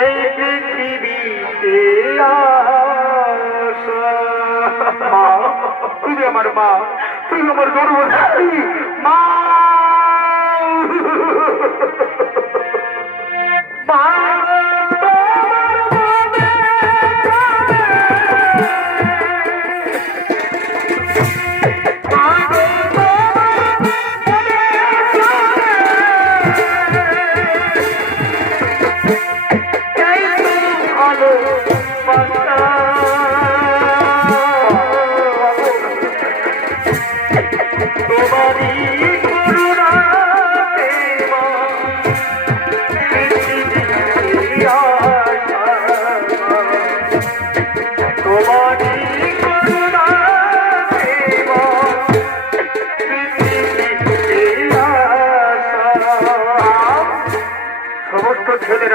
এই পৃথিবীতে। মা তুমি আমার মা তুমি আমার গর্ব মা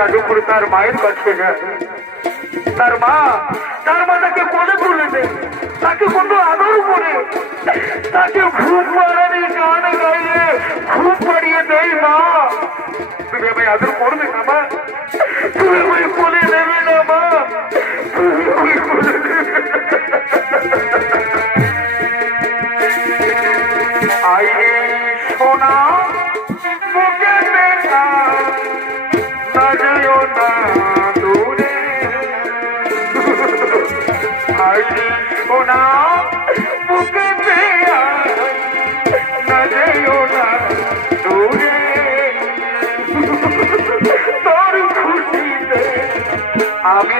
দুপুরে তার মায়ের কাছে যায় তার মা তার মা তাকে কোলে তুলে দেয় তাকে কত আদর করে তাকে ঘুম পাড়ানি গান গাইয়ে ঘুম পাড়িয়ে দেয় মা তুমি আমায় আদর করবে না মা তুমি আমায় কোলে নেবে না মা তুমি আইরে সোনা না যেও না দূরে। আইরে সোনা বুকে দেয়া না যেও না আমি